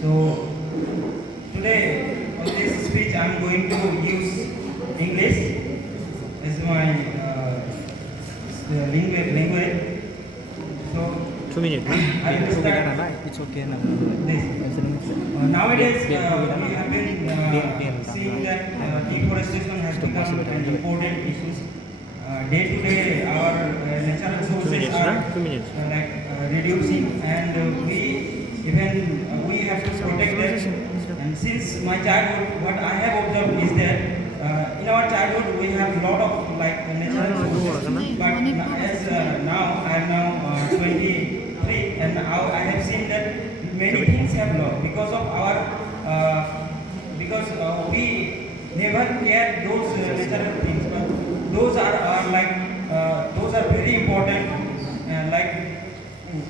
So today on this speech I'm going to use English as my language. So 2 minutes. I understand It's okay now. this. Nowadays we have been seeing that deforestation has become an important issue. Day to day our natural 2 sources minutes, are no? 2 minutes. reducing, and we have to protect them. And since my childhood, what I have observed is that in our childhood we have a lot of natural sources, but as now I am now 23, and now I have seen that many things have lost because of our because we never care those natural things, but those are very important.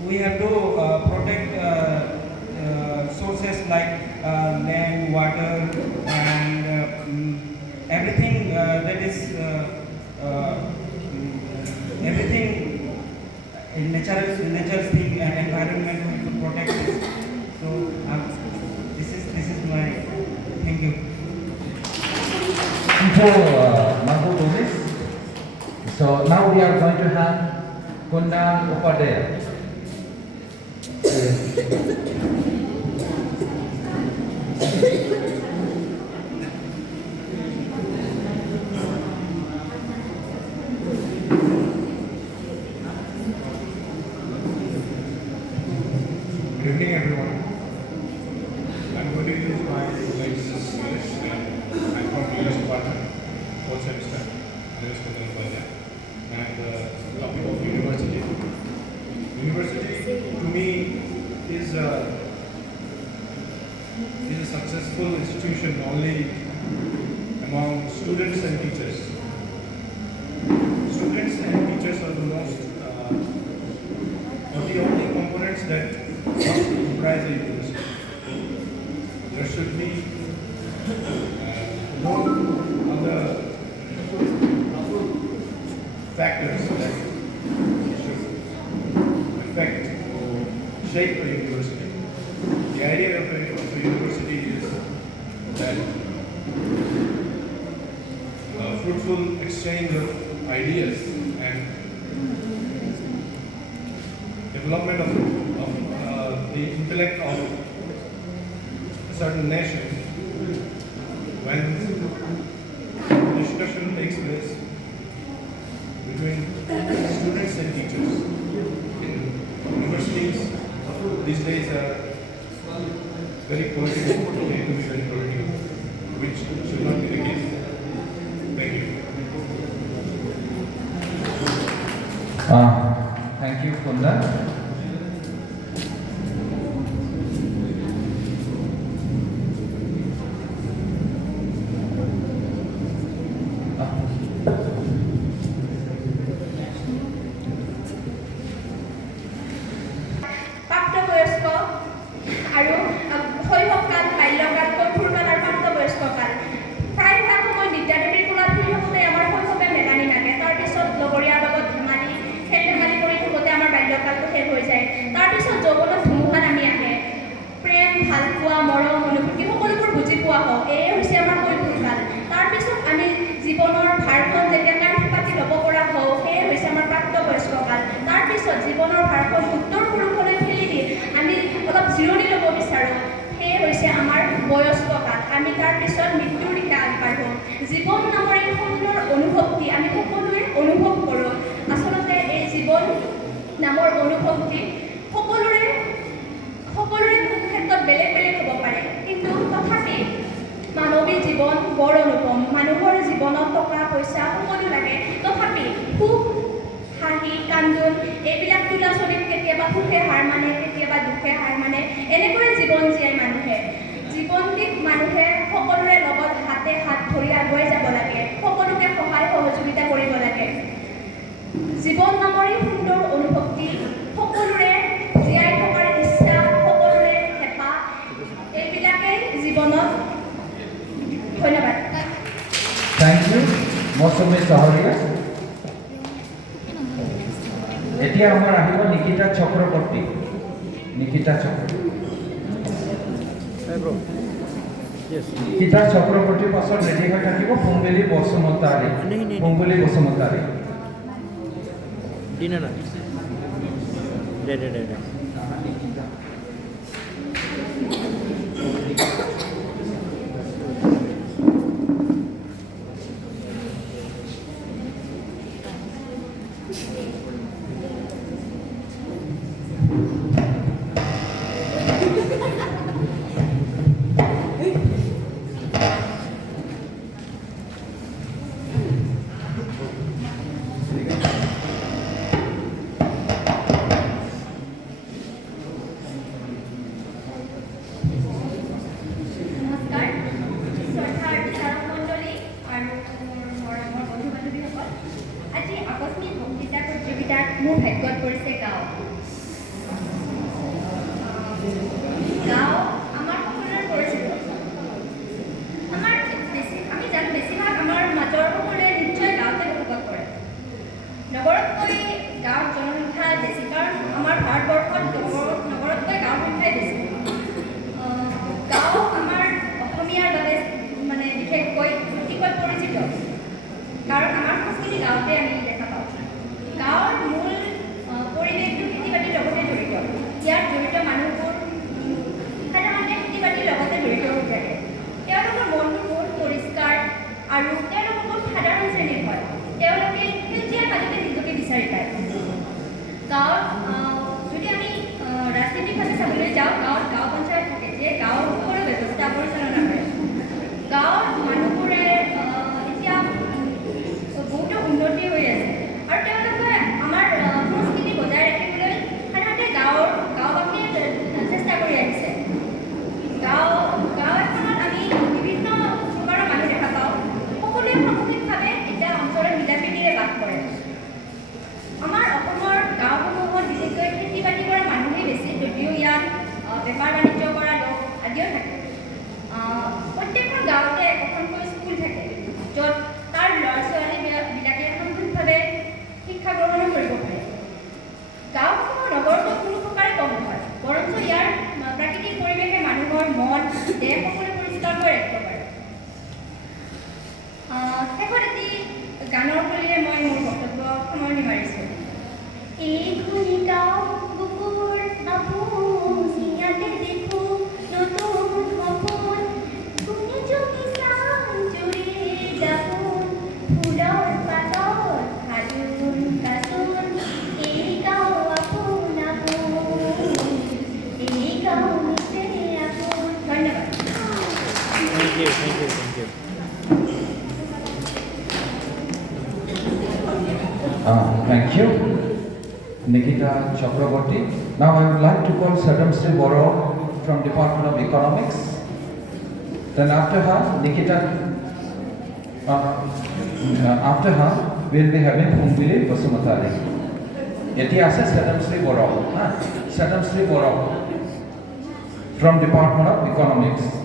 We have to protect sources like land, water, and everything that is everything in natural thing and environment. We should protect this. So this is my thank you. Before Gomez, so now we are going to have Kunda over there. Good evening, everyone. I'm going to use my English, and I'm from English department, 4th semester, and the topic of university. University, to me, is a successful institution only among students and teachers. Students and teachers are the most, or the only components that must comprise a university. There should be no other factors that should affect or shape a university. The idea of a university is that fruitful exchange of ideas and development of the intellect of a certain nation. When discussion takes place between students and teachers in universities, these days are very political, they to be very political, which should not be the case. Thank you. Thank you, Kunda. জীৱনৰ ভাৰখন উত্তৰ পুৰুষলৈ ঠেলি দি আমি অলপ জিৰণি ল'ব বিচাৰোঁ, সেয়ে হৈছে আমাৰ বয়স্ক কাল। আমি তাৰপিছত মৃত্যুৰ দিশে আগবাঢ়োঁ। জীৱন নামৰ এই সুন্দৰ অনুভৱটি আমি সকলোৱে অনুভৱ কৰোঁ। আচলতে এই জীৱন নামৰ অনুভৱটি সকলোৰে ক্ষেত্ৰত বেলেগ বেলেগ হ'ব পাৰে, কিন্তু তথাপি মানৱী জীৱন বৰ অনুপম। মানুহৰ জীৱনত টকা পইচা সকলো লাগে, তথাপি সুখ হাঁহি কান্দোন এইবিলাক তোলাচলিত কেতিয়াবা সুখে হাৰ মানে, কেতিয়াবা দুখে হাৰ মানে, এনেকৈয়ে জীৱন জীয়াই মানুহে। জীৱনটিত মানুহে সকলোৰে লগত হাতে হাত ধৰি আগুৱাই যাব লাগে, সকলোকে সহায় সহযোগিতা কৰিব লাগে। জীৱন নামৰ এই সুন্দৰ অনুভৱটি সকলোৰে জীয়াই থকাৰ ইচ্ছা, সকলোৰে হেঁপাহ, এইবিলাকেই জীৱনত। ধন্যবাদ। Thank you, মৌচুমী চহৰীয়া। এতিয়া আমাৰ আহিব Nikita Chakraborty. Nikita Chakraborty. Nikita Chakraborty pastor ready হৈ থাকিব ফুংবেলি বসুমতাৰী ফুংবেলি বসুমতাৰী দিনা না দে Thank you, Nikita Chakraborty. Now I would like to call Sadam Sri Boro from Department of Economics. Then after her, after her, we'll be having Fungbili Basumatari. Yeti ase Sadam Sri Boro. Sadam Sri Boro from Department of Economics.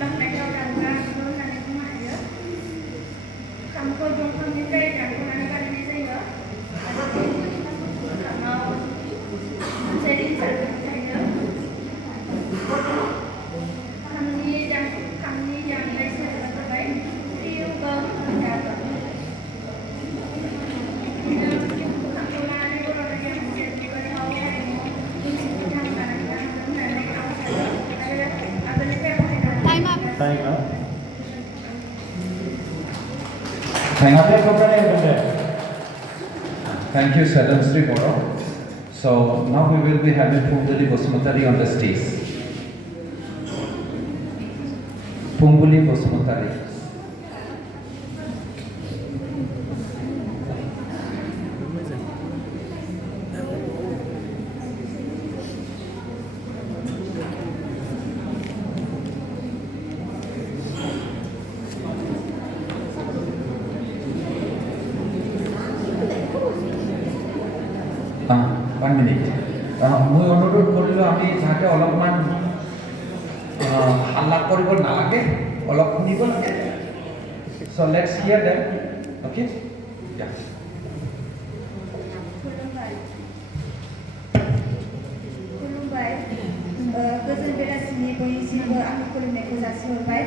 लोंनायखौ दानग्रा होननानै बुंनो हायो। खामखौ दंफांनिफ्राय दानख'नानै बानायनाय जायो। खामाव मोनसे रिंसार थायो। खामनि दामनाय सोदोबा जाबाय रिउ गम गाबा। खामखौ लानानै बर' रायजो मोनसे गोथाव हारिमु दिन्थिफुंनो थांनानै होननानै आं सानो आरो आगोलनिफ्राय Time up. Thank you, Sadam Sri Boro. So now we will be having Pumbuli Basumatari on the stage. Pumbuli Basumatari. One minute. মই অনুৰোধ কৰিলোঁ আমি যাতে অলপমান হাল্লা কৰিব নালাগে, অলপ শুনিব লাগে। So let's hear them. Okay? Yeah. खुलुमबाय। गोजोन बेलासिनि बयनिसिमबो आंनि खुलुमनायखौ जासिहरबाय।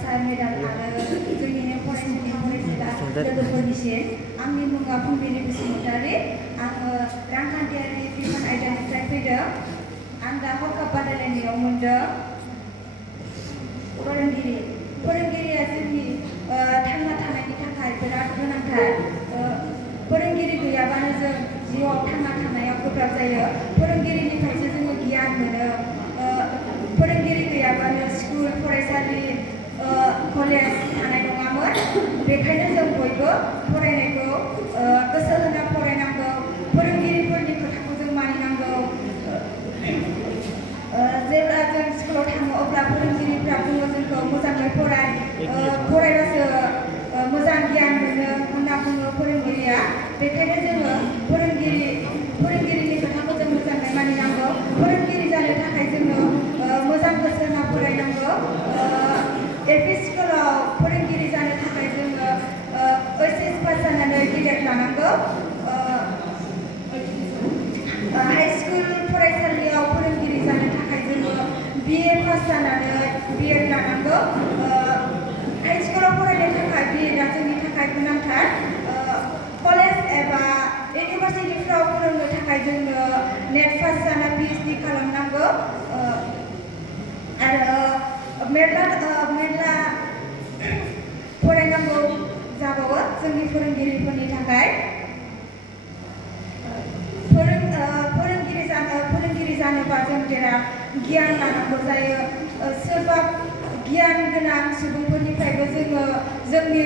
सार मेडाम आरो जोंनिनो फरायसालि फरायसाला लोगोफोरनिसिम। आंनि मुङा फुंबिलि बसुमतारी। आङो रांखान्थियारि बिफान आयदानिफ्राय फैदों। आं दा हरखाब बादायलायनायाव मोनदों। फोरोंगिरिया जोंनि थांना थानायनि थाखाय बिराद गोनांथार। फोरोंगिरि गैयाबानो जों जिउआव थांना थानायाव गोब्राब जायो। फोरोंगिरिनिफ्रायसो जोङो गियान मोनो। फोरोंगिरि गैयाबानो स्कुल फरायसालि कलेज थानाय नङामोन। बेखायनो जों बयबो फरायनायखौ गोसो होना फरायनांगौ। फोरोंगिरिफोरनि खोथाखौ जों मानिनांगौ। जेब्ला जों स्कुलाव थाङो अब्ला फोरोंगिरिफ्रा बुङो जोंखौ मोजाङै फरायबासो मोजां गियान मोनो होनना बुङो फोरोंगिरिया। बेखायनो जोङो फोरोंगिरिनि खोथाखौ जों मोजाङै मानिनांगौ। फोरोंगिरि जानो थाखाय जोङो मोजां गोसो होना फरायनांगौ। एलपि स्कुलाव फोरोंगिरि जानो थाखाय जोङो ओइचएस पास जानानै बिएड लानांगौ। हाई स्कुल फरायसालियाव फोरोंगिरि जानो थाखाय जोङो बिए पास जानानै बिएड लानांगौ। हाई स्कुलाव फरायनो थाखाय बिएडआ जोंनि थाखाय गोनांथार। कलेज एबा इउनिभार्सिटिफ्राव फोरोंनो थाखाय जोङो नेट पास जाना पिएइचडि खालामनांगौ। आरो मेरला फरायनांगौ जाबावो जोंनि फोरोंगिरिफोरनि थाखाय। फोरोंगिरि जानोबा जों बिराद गियान लानांगौ जायो। सोरबा गियान गोनां सुबुंफोरनिफ्रायबो जोङो जोंनि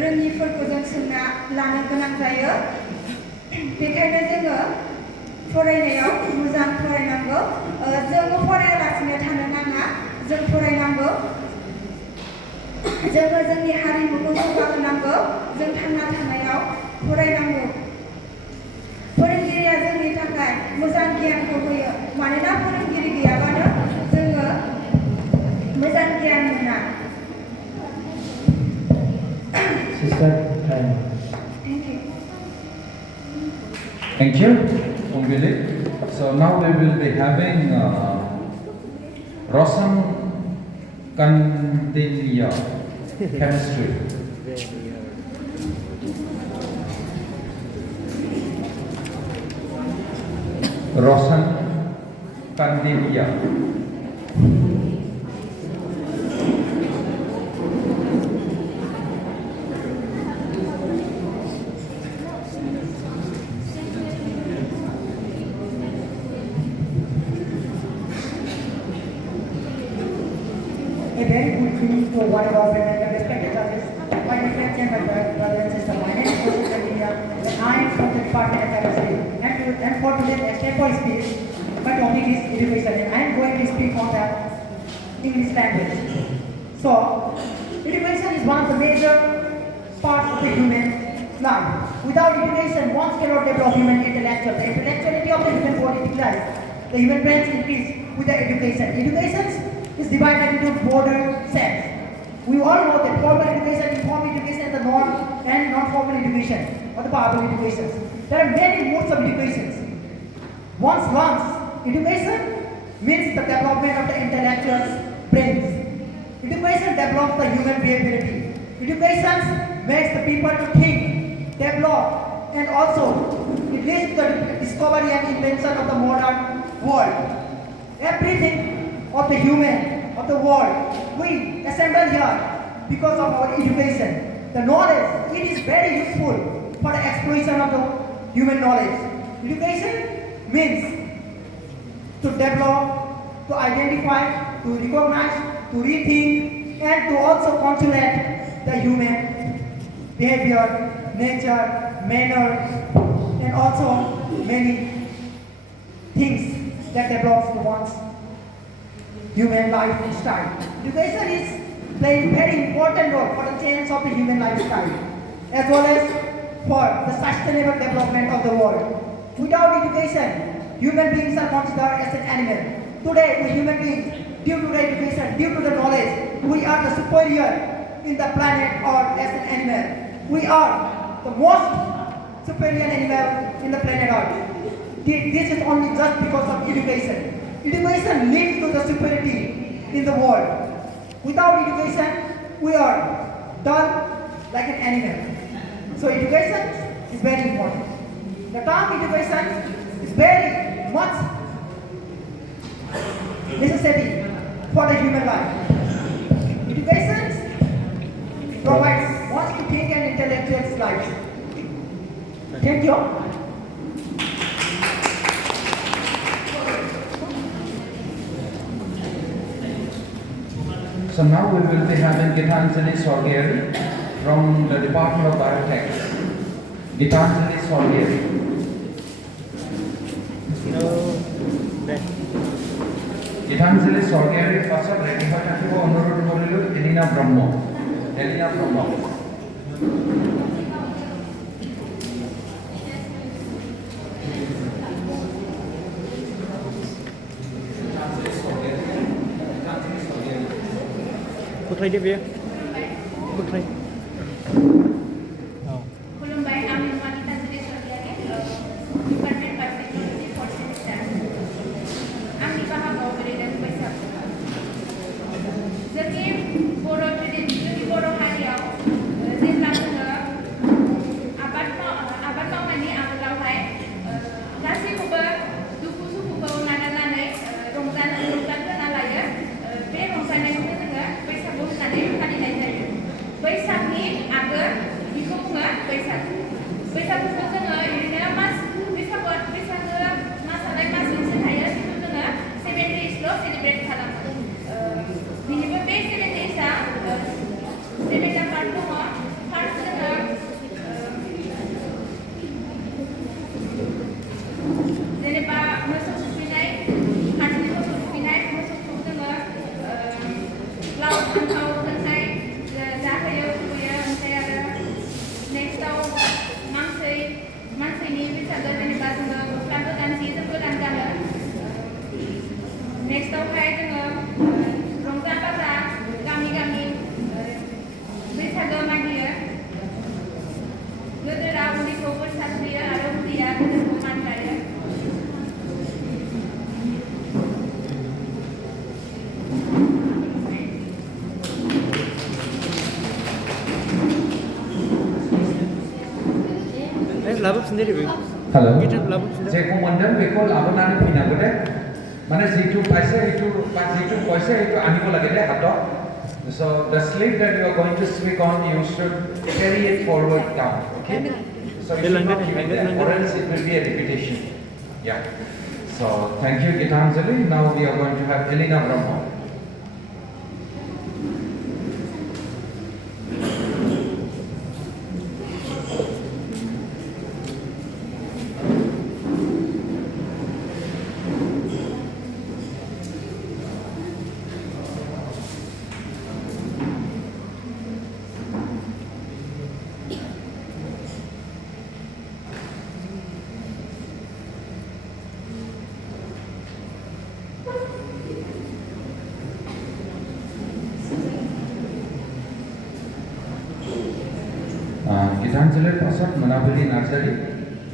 रोङिफोरखौ जों सोंना लानो गोनां जायो। बेखायनो जोङो फरायनायाव मोजां फरायनांगौ। जोङो फरायालासिनो थानो नाङा, जों फरायनांगौ। जोङो जोंनि हारिमुखौ जौगाहोनांगौ। जों थांना थानायाव फरायनांगौ। फोरोंगिरिया जोंनि थाखाय मोजां गियानखौ होयो। मानोना फोरोंगिरि गैयाबानो जोङो मोजां गियान Mona. Sister, time. Thank you, Pumbili. So now we will be having Rosam Kandinya, chemistry. Rosam Kandinya. A very good evening to one of our respected judges, my dear chairman, brother and sister. My name is Joseph India, and I am from the department of chemistry. And for today's extempore speech, my topic is education, and I am going to speak on the English language. So, education is one of the major parts of the human life. Without education, one cannot develop human intellectual. The intellectuality of the human body declines. The human brain increase. with the education. Education is divided into broader sense. We all know that formal education, informal education, the norm, and non-formal education, or the powerful education. There are many modes of education. Once education means the development of the intellectual's brains. Education develops the human behaviority. Education makes the people to think, develop, and also it leads to the discovery and invention of the modern world. Everything of the human, of the world, we assemble here because of our education. The knowledge, it is very useful for the exploration of the human knowledge. Education means to develop, to identify, to recognize, to rethink, and to also consolidate the human behavior, nature, manner, and also many things that develops the one's human lifestyle. Education is playing very important role for the change of the human lifestyle, as well as for the sustainable development of the world. Without education, human beings are considered as an animal. Today, we human beings, due to the education, due to the knowledge, we are the superior in the planet or as an animal. We are the most superior animal in the planet Earth. This is only just because of education. Education leads to the superiority in the world. Without education, we are dull like an animal. So education is very important. The term education is very much necessary for the human life. Education provides one to think and intellectual's life. Thank you. So now we will be having Gitanjali Sorgheri from the Department of Biotech. Gitanjali Sorgheri. Gitanjali Sorgheri first of ready for Takibo Honorable Morilu, Elina Brahmo. Elina Brahmo. Bức này đi về. Bức này. Khulumbai, kami wanita jenis Sorgheri, Department Biotechnology for Semester. Kami paham bahwa berbeda besar. Jadi, Boro hariau, जेब्ला जोङो आबाद मावनायनि आगोलावहाय गासैखौबो दुखु सुखुखौ नागारनानै रंजाग्रोना लायो। बे रंजानायखौनो जोङो बैसागु होननानै फालिनाय जायो। बैसागनि आगोल बेखौ बुङो बैसाग। बैसागुखौ जोङो ओरैनो बैसागो मासालाय मास मोनसे थायो, बेखौ जोङो 7 daysल' सेलिब्रेट खालामो। बिनिबो बे 7 daysआ 7टा पार्ट दङ। फार्स्ट जोङो जेनेबा मोसौ थुखैनाय, मानसिनि मोसौ थुखैनाय, मोसौखौ जोङो लाव फान्थाव होनाय जाहोयो खुबैयो। ओमफ्राय आरो नेक्स्टआव मानसिनि बैसागो जेनेबा जोङो गस्ला गोदान जि जोम गोदान गानो। नेक्स्टआवहाय जोङो रंजा बाजा गामि बैसागो मागियो। गोदोरा उन्दैखौ बोर सारस्रियो आरो उन्दैया गोदोरखौ मान लायो। Labu sendiri bu. Hello. Kita labu sendiri. Jeko mandam beko labanani pina gode. Mane jitu paisa itu anibo lage de hato. So the slate that you are going to speak on, you should carry it forward down. Okay. So it should not be there, or else it will be a repetition. Yeah. So thank you, Gitanjali. Now we are going to have Elina Brahmo. গীতাঞ্জলিৰ পাছত মনাবলী nursery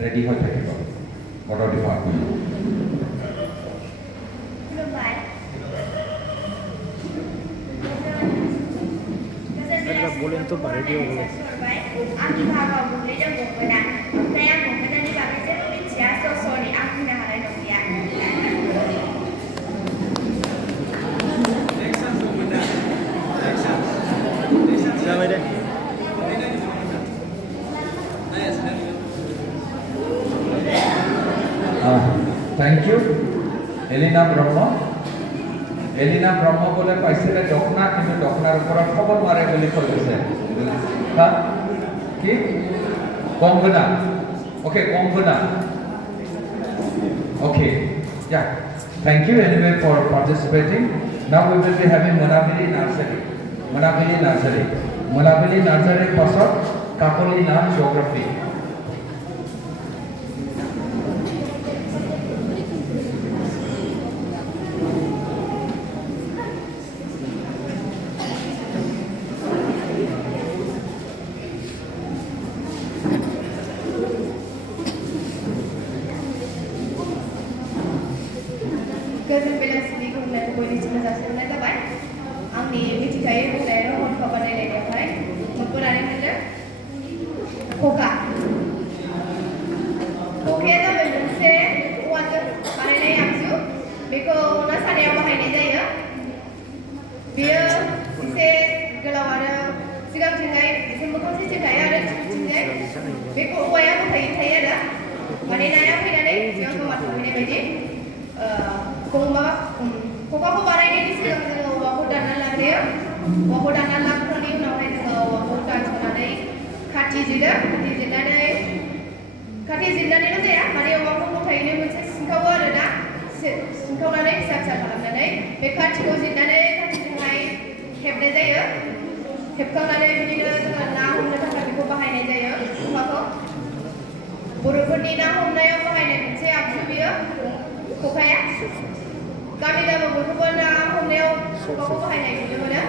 ready হৈ থাকিব বড়ো department खुलुमबाय Bodoland tuh pada dia boleh. Aku bawa boleh dan gomena. Saya gomena ni bagi saya lebih jasa sorry aku nak hari dia. Selamat deh. Thank you. Elina Brahma. Elina Brahma बोले पैसे ले doctor किन्तु doctor ऊपर खबर मारे बोले कर दिसे हाँ कि कोंगना okay कोंगना okay yeah thank you anyway for participating now we will be having Manabili nursery pasal Kakolina geography Goजोन बेलासिनि बुंनायखौ बयनिसिमबो जासिहरनाय जाबाय आंनि मिथिखायै बुंनाय रावखौ बादायलायनायावहाय मोनबोनानै मोनदों खखा खखाया जाबाय मोनसे औवाजों बानायनाय आगजु बेखौ ना सानायाव बाहायनाय जायो बेयो एसे गोलाव आरो सिगांथिंजाय एसे मोखांथिं थायो आरो थिंजाय बेखौ औवाया बोखायो थायो आरो माने नाया फैनानै बेयाव जमा थाहैनाय बायदि खखाखौ बानायनायनि सिगां जोङो औवाखौ दानना लाग्रोयो औवाखौ दानना लाखांनायनि उनावहाय जोङो औवाखौ दानस'नानै खाथि जिरनानैल' जाया माने औवाखौ गथायैनो मोनसे सिनखावो आरोना सिनखावनानै फिसा फिसा खालामनानै बे खाथिखौ जिरनानै खाथिजोंहाय हेबनाय जायो हेबखांनानै बिदिनो जोङो ना हमनो थाखाय बेखौ बाहायनाय जायो खखाखौ बर'फोरनि ना हमनायाव बाहायनाय मोनसे आगजु बियो खखाया गामि बयखौबो ना हमनायाव खखाखौ बाहायनाय नुनो mono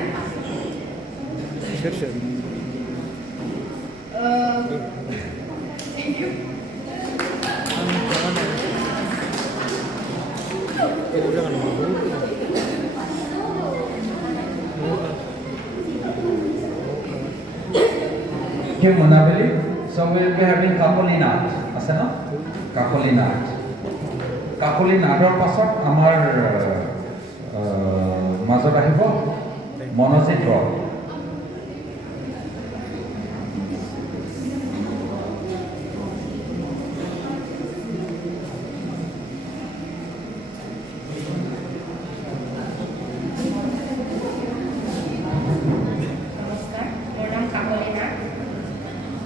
Thank you. Okay, Manabili. So we will be having Kakolina. Ase no? Kakolina. Kakolinaৰ পাছত আমাৰ মাজত আহিব মনোজিত ৰয়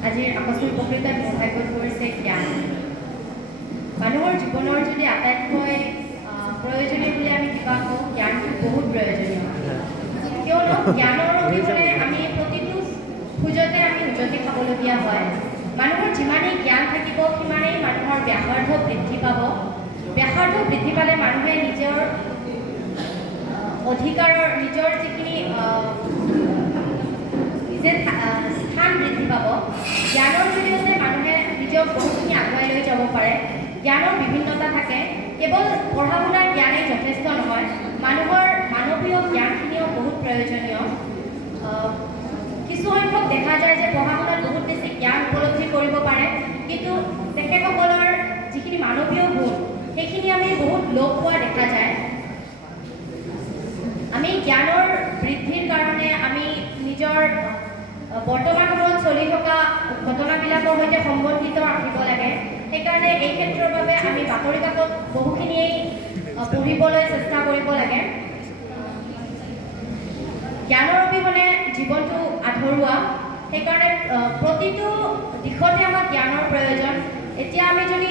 আজিৰ আকস্মিক বক্তৃতাত সহায় কৰিছে জ্ঞান মানুহৰ জীৱনৰ যদি আটাইতকৈ প্ৰয়োজনীয় বুলি আমি কিবা কওঁ জ্ঞানটো বহুত প্ৰয়োজনীয় কিয়নো জ্ঞানৰ অবিহনে আমি প্ৰতিটো খোজতে আমি উজতি খাবলগীয়া হয় মানুহৰ যিমানেই জ্ঞান থাকিব সিমানেই মানুহৰ ব্যাসাৰ্ধ বৃদ্ধি পাব ব্যাসাৰ্ধ বৃদ্ধি পালে মানুহে নিজৰ অধিকাৰৰ নিজৰ যিখিনি নিজে স্থান বৃদ্ধি পাব জ্ঞানৰ জৰিয়তে মানুহে নিজক বহুখিনি আগুৱাই লৈ যাব পাৰে জ্ঞানৰ বিভিন্নতা থাকে কেৱল পঢ়া শুনাৰ জ্ঞানেই যথেষ্ট নহয় মানুহৰ মানৱীয় জ্ঞানখিনিও বহুত প্ৰয়োজনীয় কিছু সংখ্যক দেখা যায় যে পঢ়া শুনাত বহুত বেছি জ্ঞান উপলব্ধি কৰিব পাৰে কিন্তু তেখেতসকলৰ যিখিনি মানৱীয় গুণ সেইখিনি আমি বহুত লোপ হোৱা দেখা যায় আমি জ্ঞানৰ বৃদ্ধিৰ কাৰণে আমি নিজৰ বৰ্তমান সময়ত চলি থকা ঘটনাবিলাকৰ সৈতে সম্বন্ধিত ৰাখিব লাগে সেইকাৰণে এই ক্ষেত্ৰৰ বাবে আমি বাতৰি কাকত বহুখিনিয়েই পঢ়িবলৈ চেষ্টা কৰিব লাগে জ্ঞানৰ অবিহনে জীৱনটো আধৰুৱা সেইকাৰণে প্ৰতিটো দিশতে আমাক জ্ঞানৰ প্ৰয়োজন এতিয়া আমি যদি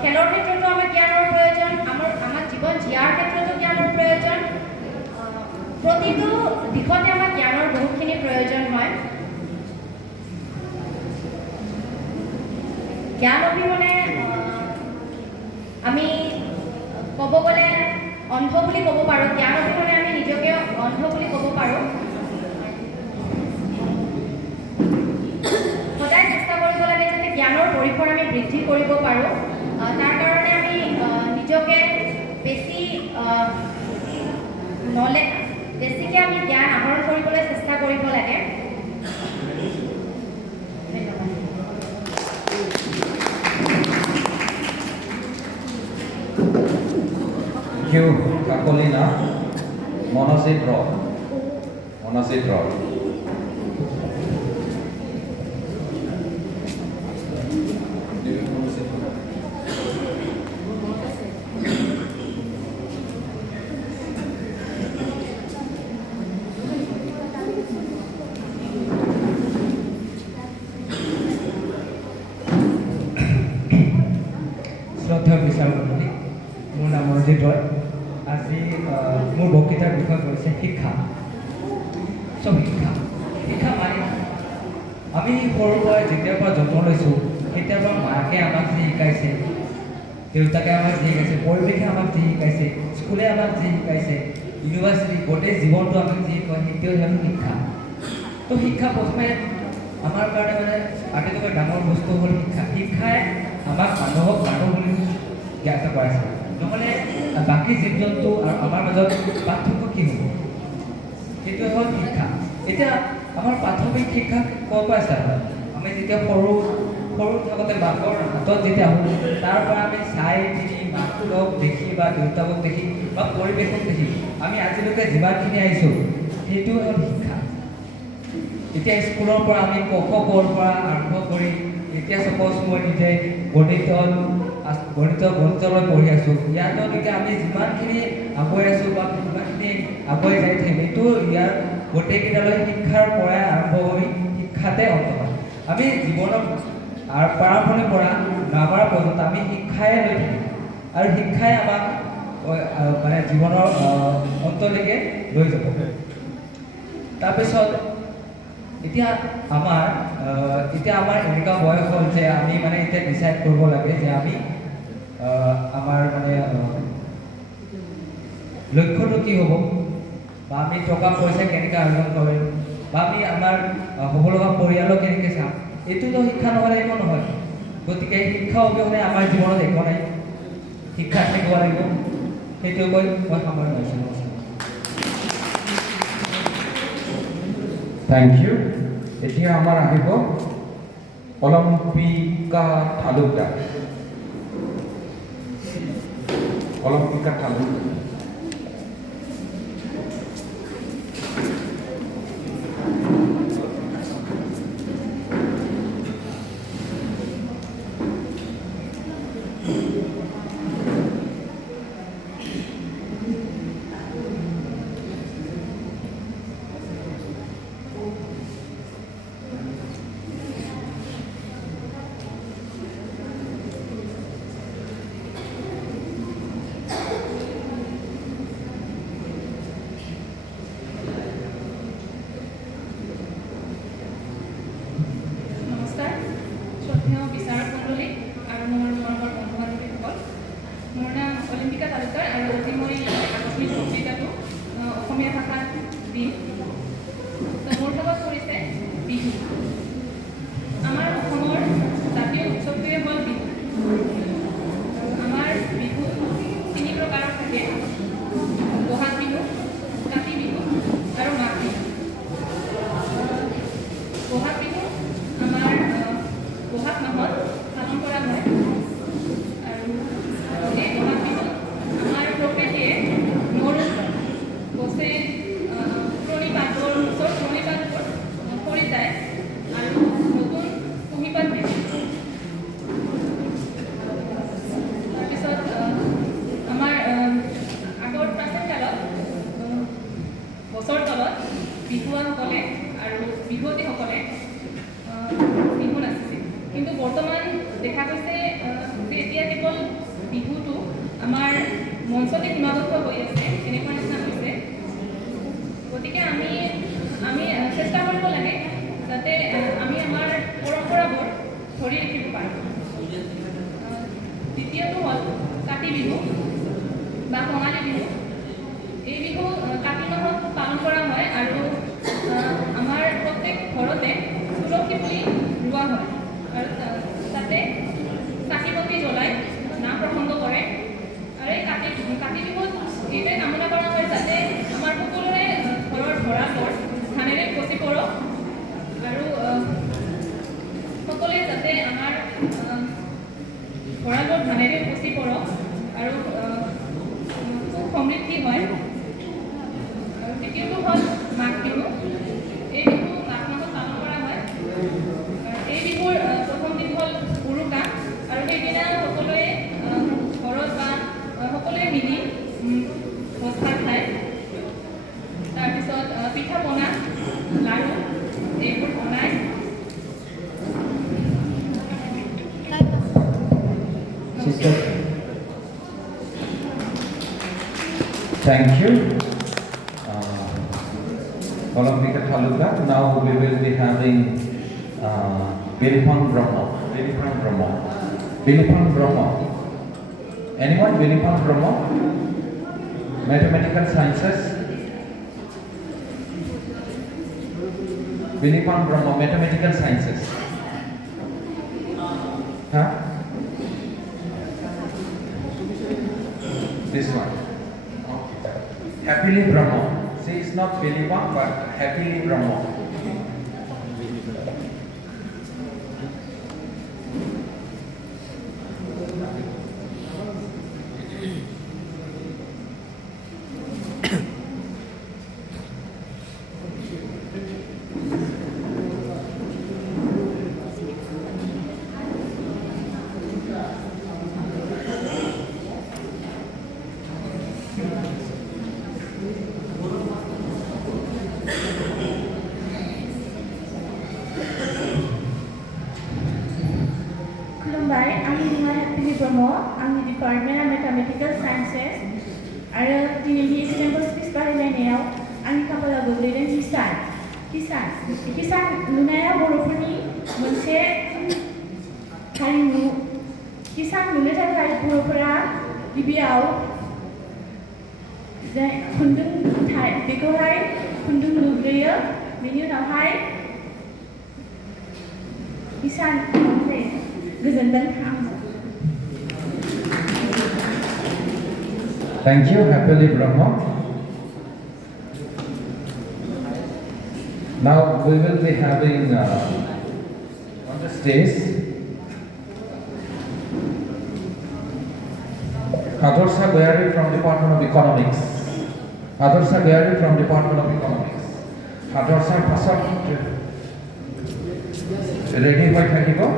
খেলৰ ক্ষেত্ৰতো আমাক জ্ঞানৰ প্ৰয়োজন আমাৰ জীৱন জীয়াৰ ক্ষেত্ৰতো জ্ঞানৰ প্ৰয়োজন প্ৰতিটো দিশতে আমাক জ্ঞানৰ বহুতখিনি প্ৰয়োজন হয় জ্ঞান অবিহনে আমি ক'ব গ'লে অন্ধ বুলি ক'ব পাৰোঁ জ্ঞান অবিহনে আমি নিজকে অন্ধ বুলি ক'ব পাৰোঁ সদায় চেষ্টা পৰিসৰ আমি বৃদ্ধি কৰিব পাৰোঁ তাৰ কাৰণে আমি নিজকে বেছিকৈ আমি জ্ঞান আহৰণ কৰিবলৈ চেষ্টা কৰিব লাগে। Thank you, Kakolina. Monosid Rock. শ্ৰদ্ধা বিচাৰমণ্ডলী, মোৰ নাম অজিত ৰয়। আজি মোৰ বক্তৃতাৰ বিষয় হৈছে শিক্ষা। শিক্ষা মানে আমি সৰুৰ পৰা যেতিয়াৰ পৰা যত্ন লৈছোঁ তেতিয়াৰ পৰা মাকে আমাক যি শিকাইছে, দেউতাকে আমাক যি শিকাইছে, পৰিৱেশে আমাক যি শিকাইছে, স্কুলে আমাক যি শিকাইছে, ইউনিভাৰ্চিটি গোটেই জীৱনটো আমাক যি কয় সেইটোৱে হ'ল শিক্ষা। তো শিক্ষা প্ৰথমে আমাৰ কাৰণে মানে আটাইতকৈ ডাঙৰ বস্তু হ'ল শিক্ষা। শিক্ষাই আমাক মানুহক মানুহ বুলি জ্ঞাত কৰাইছে, নহ'লে বাকী জীৱ জন্তু আৰু আমাৰ মাজত পাৰ্থক্য কি হ'ব? সেইটোৱে হ'ল শিক্ষা। এতিয়া আমাৰ প্ৰাথমিক শিক্ষা ক'ৰ পৰা ষ্টাৰ্ট হয়? আমি যেতিয়া সৰু থাকোঁতে মাকৰ হাতত যেতিয়া আহোঁ তাৰ পৰা আমি চাই দেখি মাকক দেখি বা দেউতাকক দেখি বা পৰিৱেশক দেখি আমি আজিলৈকে যিমানখিনি আহিছোঁ সেইটোৱে হ'ল শিক্ষা। এতিয়া স্কুলৰ পৰা আমি ক খ কৰ পৰা আৰম্ভ কৰি এতিয়া চাপ'জ মই নিজে গণিতলৈ পঢ়ি আছোঁ, ইয়ালৈকে আমি যিমানখিনি আগুৱাই আছোঁ বা যিমানখিনি আগুৱাই যাই থাকিম এইটো ইয়াৰ গোটেইকেইটালৈ শিক্ষাৰ পৰাই আৰম্ভ কৰি শিক্ষাতে অন্ত হয়। আমি জীৱনৰ প্ৰাৰম্ভণিৰ পৰা নামাৰ পৰ্যন্ত আমি শিক্ষাই লৈ থাকিম আৰু শিক্ষাই আমাক মানে জীৱনৰ অন্তলৈকে লৈ যাব। তাৰপিছত এতিয়া আমাৰ এনেকুৱা বয়স হ'ল যে আমি মানে এতিয়া ডিচাইড কৰিব লাগে যে আমি আমাৰ মানে লক্ষ্যটো কি হ'ব, বা আমি টকা পইচা কেনেকৈ অৰ্জন কৰিম, বা আমি আমাৰ হ'ব লগা পৰিয়ালক কেনেকৈ চাম। এইটোতো শিক্ষা নহ'লে একো নহয়। গতিকে শিক্ষা অবিহনে আমাৰ জীৱনত একো নাই। শিক্ষা থাকিব লাগিব। সেইটোৱে কৈ মই সামৰণি মাৰিছোঁ। Thank you. এতিয়া আমাৰ আহিব অলিম্পিকা তালুকদাৰ। মোৰ নাম অলিম্পিকা তালুকদাৰ আৰু আজি মই আকস্মিক বক্তৃতাটো অসমীয়া ভাষাত দিম। মোৰ লগত পৰিছে বিহু। আমাৰ অসমৰ জাতীয় উৎসৱটোৱে হ'ল বিহু। আমাৰ বিহু 3 প্ৰকাৰৰ থাকে: বহাগ বিহু, কাতি বিহু আৰু মাঘ বিহু। বহাগ বিহু আমাৰ বহাগ মাহত পালন কৰা হয়। এই বহাগ বিহুত আমাৰ প্ৰকৃতিয়ে গছে পুৰণি পাতবোৰ সৰি যায় আৰু নতুন কুঁহিপাত দিয়ে। তাৰপিছত আমাৰ আগৰ প্ৰাচীন কালত গছৰ তলত বিহুৱাসকলে আৰু বিহুৱতীসকলে বিহু নাচিছিল। কিন্তু বৰ্তমান দেখা গৈছে যে এতিয়া কেৱল বিহুটো আমাৰ মঞ্চতে সীমাবদ্ধ হৈ আছে, এনেকুৱা নিচিনা হৈছে। গতিকে আমি চেষ্টা কৰিব লাগে যাতে আমি আমাৰ পৰম্পৰাবোৰ ধৰি ৰাখিব পাৰোঁ। দ্বিতীয়টো হ'ল কাতি বিহু বা কঙালী বিহু। এই বিহু কাতি মাহত পালন কৰা হয় আৰু আমাৰ প্ৰত্যেক ঘৰতে তুলসী পুলি ৰোৱা হয় আৰু তাতে ধানেৰে উপচি পৰক আৰু সমৃদ্ধি হয়। আৰু দ্বিতীয়টো হ'ল মাঘ বিহু। এই বিহু মাঘ মাহত পালন কৰা হয়। এই বিহুৰ প্ৰথম দিন হ'ল উৰুকা আৰু সেইদিনা সকলোৱে ঘৰত বা সকলোৱে মিলি ভোজ ভাত খায়। তাৰপিছত পিঠা পনা লাড়ু এইবোৰ বনায়। Thank you. Olympic Tulunga. Now we will be having Bilipang Brahma. Anyone? Bilipang Brahma? Mathematical sciences. Bilipang Brahma, mathematical sciences. Huh? This one. Happily Brahma. See, it's not Bilipang, but Happily Brahma. खुलुमबाय आंनि मुङा happily ब्रह्म आंनि डिपार्टमेन्टआ मेथामेटिकेल sciences आरो दिनैनि extempore speech बादायलायनायाव आंनि खाफालाव गोग्लैदों हिसान लुनाया बर'फोरनि मोनसे हारिमु। हिसान लुनो थाखाय बर'फोरा गिबियाव बेखौहाय खुन्दुं लुग्रोयो बेनि उनावहाय हिसान Thank you, Happily Brahma. Now we will be having on the stage Adarsa Bayari from Department of Economics. Adarsa Bayari from Department of Economics. Adarsa Pasat ready by Thanigo?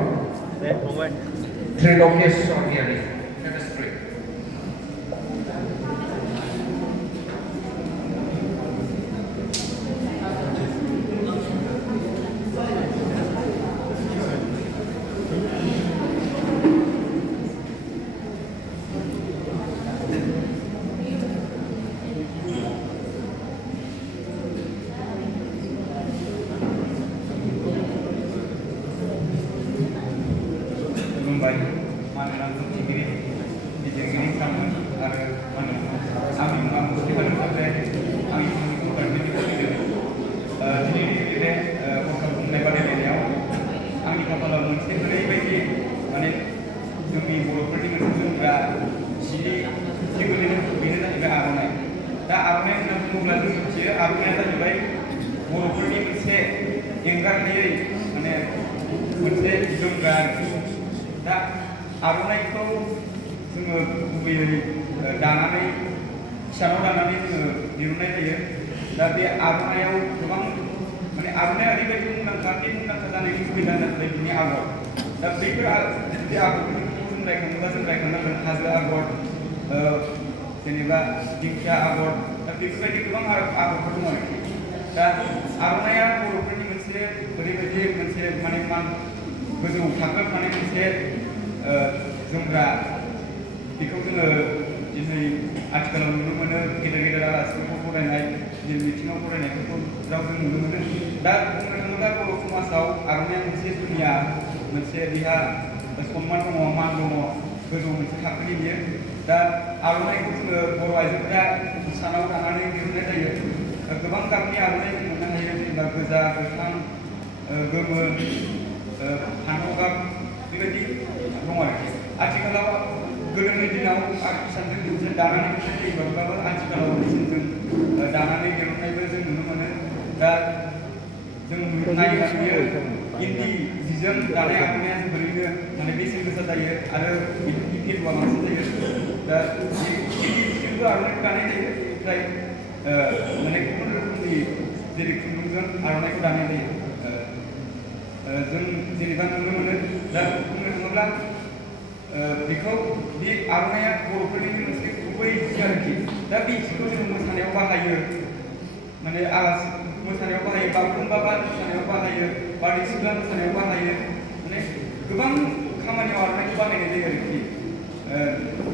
Trilokius Soriari, chemistry. आर'नाइखौ जोङो गुबैयै दानानै हिसानाव दानानै जोङो दिहुननाय जायो। दा बे आर'नाइयाव गोबां माने आर'नाइया ओरैबायदि मुंदांखा बे मुंदांखा जानायनि गुबै जाहोना जाबाय बिनि आगर। दा बैफोर बे आगरफोरखौ जों रायखाङोबा जों रायखांनांगोन हाजो आगर, जेनेबा दिंखिया आगर, दा बेफोरबायदि गोबां आगरफोर दं आरोखि। दा आर'नाइया बर'फोरनि मोनसे ओरैबायदि मोनसे माने गोजौ थाखो थानाय मोनसे जोमग्रा बेखौ जोङो दिनै आथिखालाव नुनो मोनो गेदेर गेदेर आलासिफोरखौ बरायनाय गिदिर मिथिङाव बरायनायफोरखौ जों नुनो मोनो। दा बुंनो थाङोब्ला बर' समाजाव आर'नाइया मोनसे दुनिया मोनसे बेहा सनमान दङ, मान दङ, गोजौ मोनसे थाखोनि बियो। दा आर'नाइखौ जोङो बर' आइजोफोरा हिसानाव दानानै दिहुननाय जायो। गोबां गाबनि आर'नाइ जों मोननो हायो जेनेबा गोजा, गोथां, गोमो, फान्थाव गाब बेबायदि दङ आरोखि। आथिखालाव गोदोनि दिनाव हिसानजों दानानै दिहुननाय जायोब्लाबो आथिखालाव मेसिनजों दानानै दिहुननायबो जों नुनो मोनो। दा जों नायोब्ला नुयो इन्दि जिजों दानाय आर'नाइया जोबोरैनो माने बेसेन गोसा जायो आरो गिदिरबा बांसिन जायो दा गिदिरबो आर'नाइखौ दानाय जायो ओमफ्राय माने गुबुन रोखोमनि जेरै खुन्दुंजों आर'नाइखौ दानाय जायो जों जेनेबा नुनो मोनो दा बुंनो थाङोब्ला बेखौ बे आर'नाइया बर'फोरनि मोनसे गुबै जि आरोखि दा बे जिखौ जों मोसानायाव बाहायो माने आलासि मोसानायाव बाहायो बागुरुम्बा मोसानायाव बाहायो बारदै सिख्ला मोसानायाव बाहायो माने गोबां खामानियाव आर'नाइखौ बाहायनाय जायो आरोखि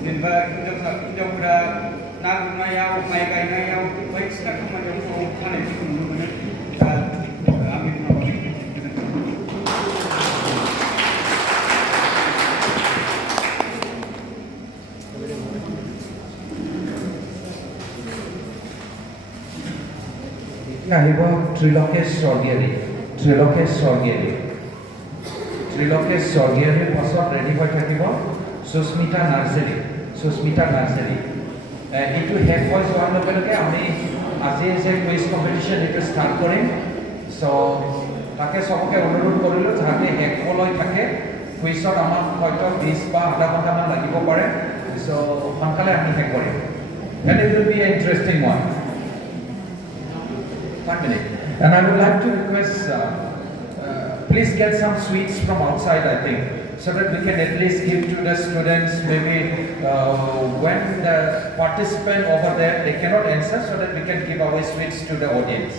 जेनेबा हिन्जावफोरा ना गुरनायाव माइ गायनायाव बायदिसिना खामानियाव खानायफोरखौ नुनो मोनो दा आं बेखौनो আহিব ত্ৰিলোকেশ স্বৰ্গীয়াৰীৰ পাছত ৰেডি হৈ থাকিব সুস্মিতা নাৰ্জাৰী এইটো শেষ হৈ যোৱাৰ লগে লগে আমি আজি যে কুইজ কম্পিটিশ্যন এইটো ষ্টাৰ্ট কৰিম চ' তাকে চবকে অনুৰোধ কৰিলোঁ যাতে শেষ হ'বলৈ থাকে কুইজত আমাক হয়তো 20 বা আধা ঘণ্টামান লাগিব পাৰে চ' সোনকালে আমি শেষ কৰিম and it will be an interesting one. 1 minute. And I would like to request, please get some sweets from outside, I think, so that we can at least give to the students, maybe when the participant over there, they cannot answer, so that we can give away sweets to the audience.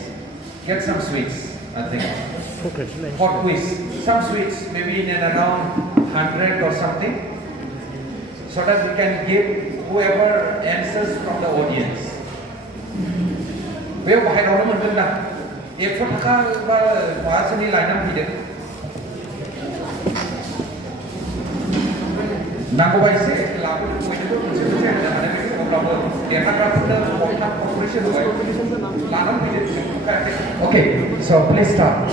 Get some sweets, I think. For quiz. Some sweets, maybe in and around 100 or something, so that we can give whoever answers from the audience. बेयाव बाहायनो मोनगोन ना 100 थाखा बा माबासोनि लायनानै फैदो नांगौबा एसे लाबोनो बयनोबो मोनसे मोनसे होनो हानाय अब्लाबो देरहाग्राफोरनो बयहा कम्पिटिसन होबाय लानानै फैदो Okay, so please start.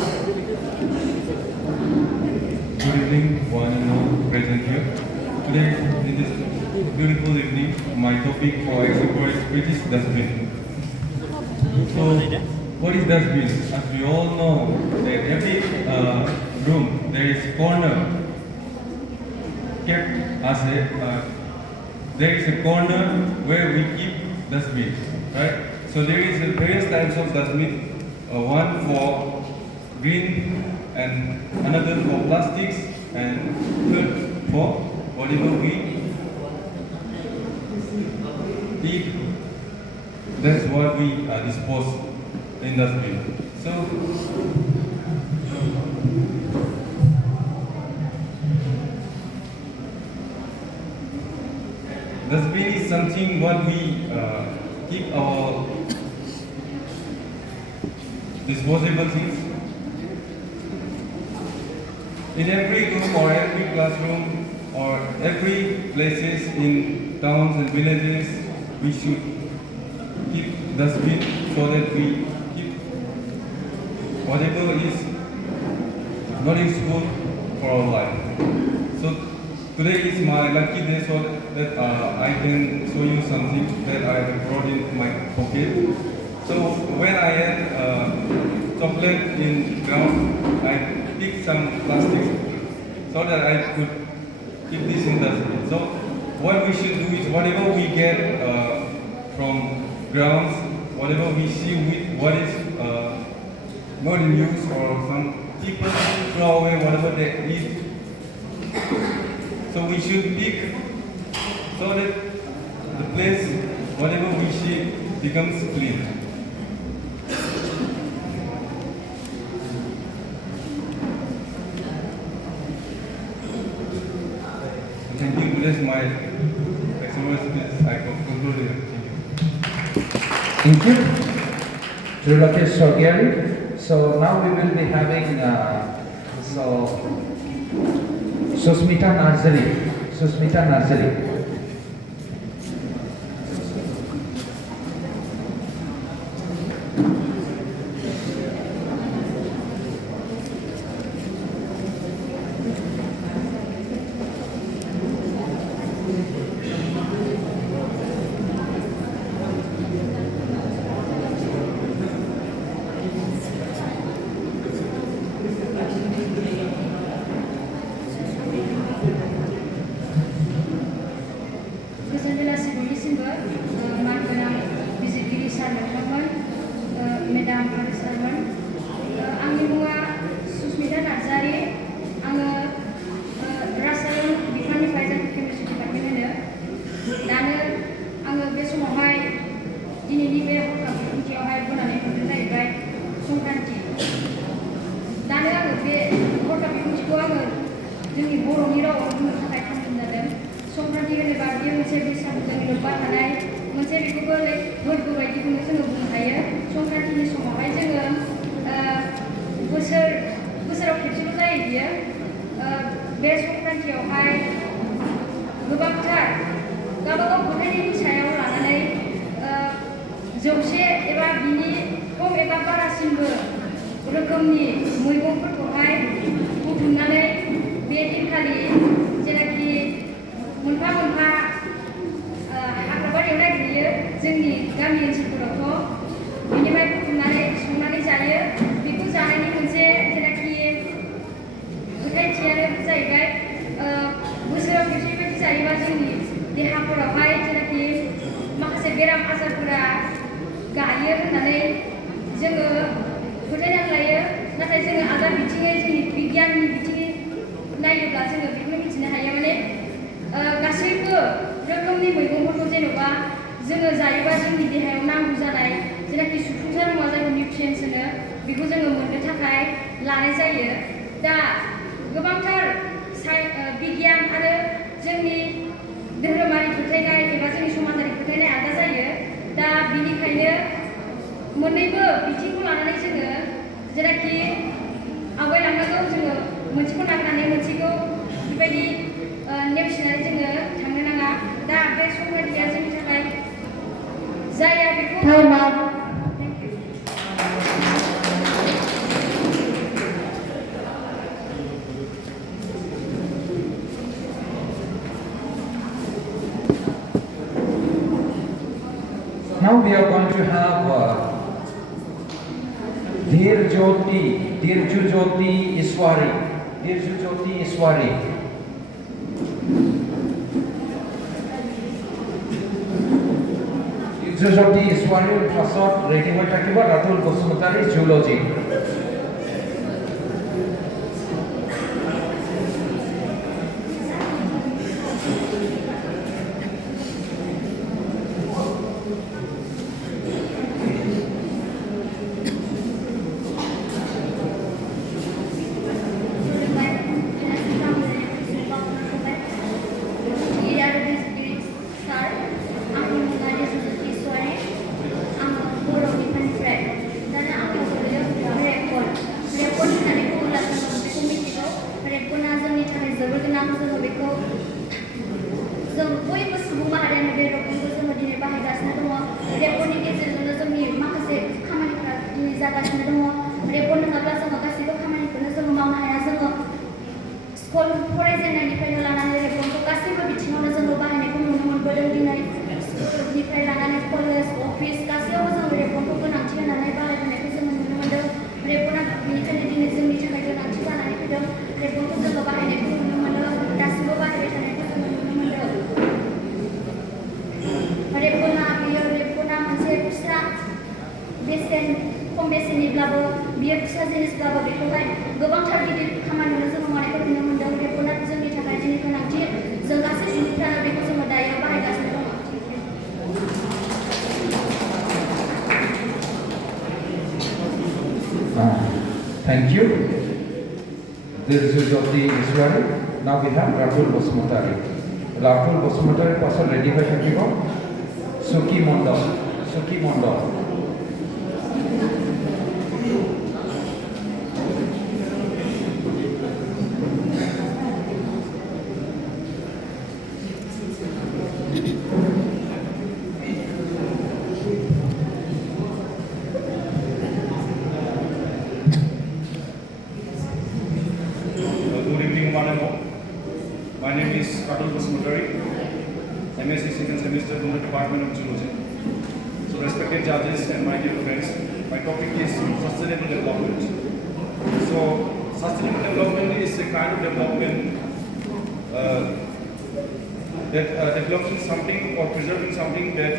Good evening, one and all present here. Today, in this beautiful evening, my topic for Extempore is British dustbin. So, what is dustbin? As we all know, that every room there is corner kept as a there is a corner where we keep dustbin, right? So there is various types of dustbin. One for green, and another for plastics, and third for whatever we eat. That's what we dispose in dustbin. So dustbin is something what we keep our disposable things. In every room or every classroom or every places in towns and villages, we should keep dustbin so that we keep whatever is not useful for our life. So today is my lucky day so that I can show you something that I have brought in my pocket. So when I had chocolate in ground, I picked some plastic so that I could keep this in dustbin. So what we should do is whatever we get from grounds, whatever we see with what is not in use, or some people throw away whatever they eat. So we should pick so that the place, whatever we see, becomes clean. Thank you. That's my experience. I conclude here. Thank you. Trilokesh Sogeri. So now we will be having Susmita Narzari. जोंनि बर'नि रावाव बुंनो थाखाय थांखि जादों संक्रान्ति होनोबा बेयो मोनसे बैसागुजों लोब्बा थानाय मोनसे बेखौबो फोरबो बायदिखौनो जोङो बुंनो हायो संक्रान्तिनि समावहाय जोङो बोसोराव खेबसेल' जायो बियो बे संक्रान्तियावहाय गोबांथार गावबागाव फोथायनायनि सायाव लानानै 100 एबा बिनि खम एबा बारासिनबो रोखोमनि मैगंफोरखौहाय बुथुमनानै बे दिनखालि जेनाखि मोनफा मोनफा हाग्राबारियाव नागिरहैयो जोंनि गामि ओनसोलफोरावथ' बिनिफ्राय बुथुमनानै संनानै जायो बेखौ जानायनि मोनसे जेनाखि फोथायथियानो जाहैबाय बोसोराव खेबसे बेबायदि जायोबा जोंनि देहाफोरावहाय जेनाखि माखासे बेराम आजारफोरा गायो होननानै जोङो फोथायनानै लायो नाथाय जोङो आदार बिथिङै जोंनि बिगियाननि बिथिङै नायोब्ला जोङो बेखौनो मिथिनो हायो माने गासैबो रोखोमनि मैगंफोरखौ जेन'बा जोङो जायोबा जोंनि देहायाव नांगौ जानाय जेनाखि सुफुंसार मुवा जायखौ निउट्रियेन्स होनो बेखौ जोङो मोननो थाखाय लानाय जायो दा गोबांथार बिगियान आरो जोंनि धोरोमारि फोथायनाय एबा जोंनि समाजारि फोथायनाय आलादा जायो दा बिनिखायनो मोननैबो बिथिंखौ लानानै जोङो जेनाखि आवगायलांनांगौ जोङो मोनसेखौ नागारनानै मोनसेखौ बेबायदि नेवसिनानै जोङो थांनो नाङा दा बे संक्रान्तिया जोंनि थाखाय जाया बेखौ Now we are going to have Dirju Jyoti Iswari. Dirju Jyoti Iswari. Dirju Jyoti Iswari pasot ready hoy thakiba Ratul Bosumotari Zoology. खम बेसेननिब्लाबो बियो फिसा जिनिसब्लाबो बेखौहाय गोबांथार गिदिर खामानियावनो जोङो मावनायखौ नुनो मोनदों बेफोरनो जोंनि थाखाय जोंनि गोनांथि जों गासै सुबुंफ्रानो बेखौ जोङो दायो बाहायगासिनो दङ Thank you. This is Jyoti Iswari. Now we have Ratul Bosumotari. Ratul Bosumotari pasal ready hoy thakibo Suki Mondal. Suki Mondal. My name is Ratul Bosumotari, MSc second semester from the Department of Zoology. So respected judges and my dear friends, my topic is sustainable development. So sustainable development is a kind of development that developing something or preserving something that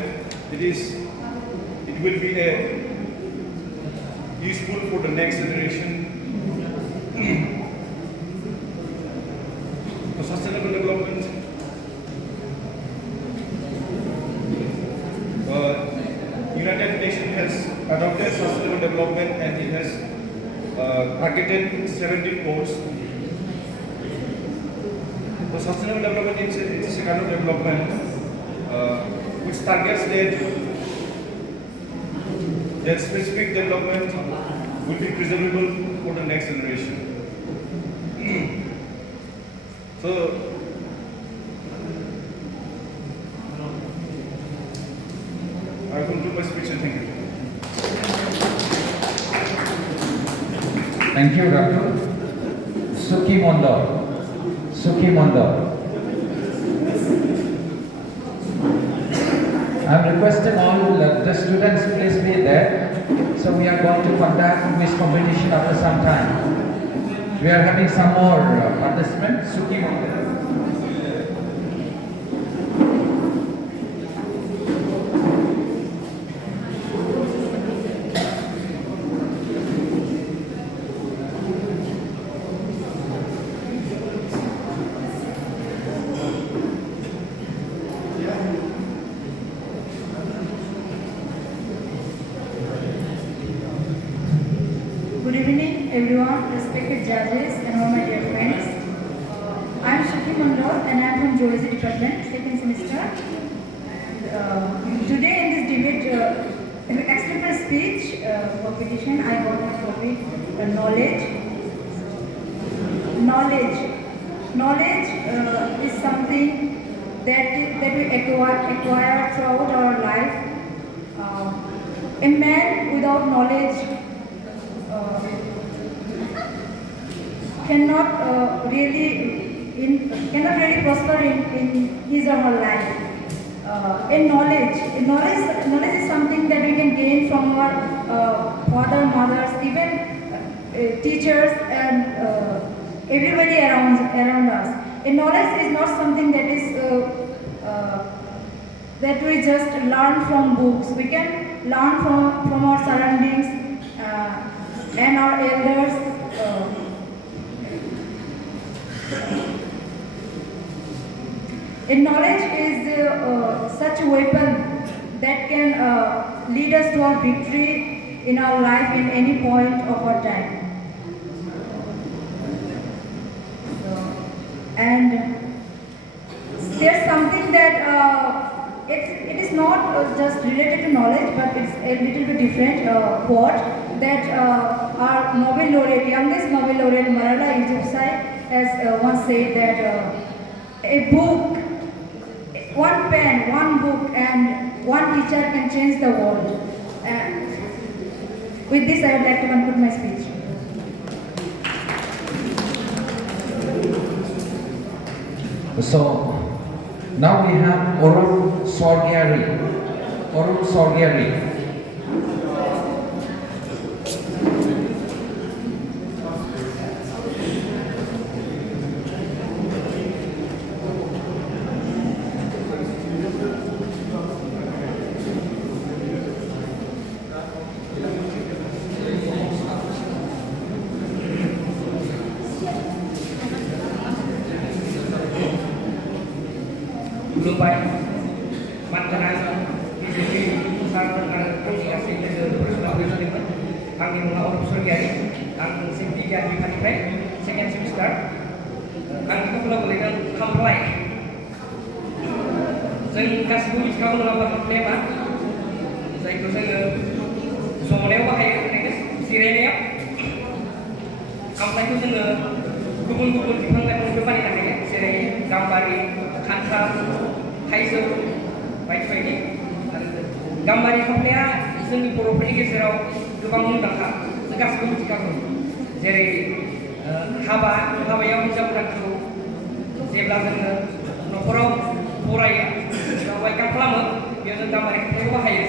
it will be useful for the next generation. Sustainable development, United Nations has adopted sustainable development and it has targeted 17 goals. So sustainable development is a kind of development which targets that specific development will be preservable for the next generation. So I conclude my speech and thank you. Thank you, Dr. Suki Mondor. Suki Mondor. I'm requesting all the students please be there. So we are going to conduct quiz competition after some time. We are having some more participants. Suki Mondor. Good evening, everyone, respected judges, and all my dear friends. I'm Shruti Mandor, and I'm from Geology Department, second semester. And today in this debate, extempore speech competition, I got my topic knowledge. Knowledge is something that we acquire throughout our life. A man without knowledge cannot really prosper in his or her life. Knowledge is something that we can gain from our father, mothers, even teachers, and everybody around us. Knowledge is not something that is that we just learn from books. We can learn from our surroundings and our elders. Knowledge is such a weapon that can lead us to our victory in our life in any point of our time. And there's something that it is not just related to knowledge, but it's a little bit different quote that our Nobel laureate, youngest Nobel laureate Malala Yousafzai has once said that a book, one pen, one book, and one teacher can change the world. And with this, I would like to conclude my speech. So now we have Orun Sorgiari. Orun Sorgiari. Lupai, mancangan di sini sangat komunikasi dengan beberapa teman. Kami melakukan surgari, kami simpikan di Panipek, second semester. Kami itu pula boleh kamplai. Saya kasih bukti kamu melakukan tema. Saya itu saya semua lewat sirene. Kamplai itu saya kubun-kubun di pantai depan ini, saya gambari kantor. Hasil baik-baiknya. Gambar yang punya seni properti geserau kebangun dangka segas kumcikaku. Jadi haba yang menjauhkan tu sebelum noporau pura ya. Kalau ikan pelama biasa gambar yang bahaya.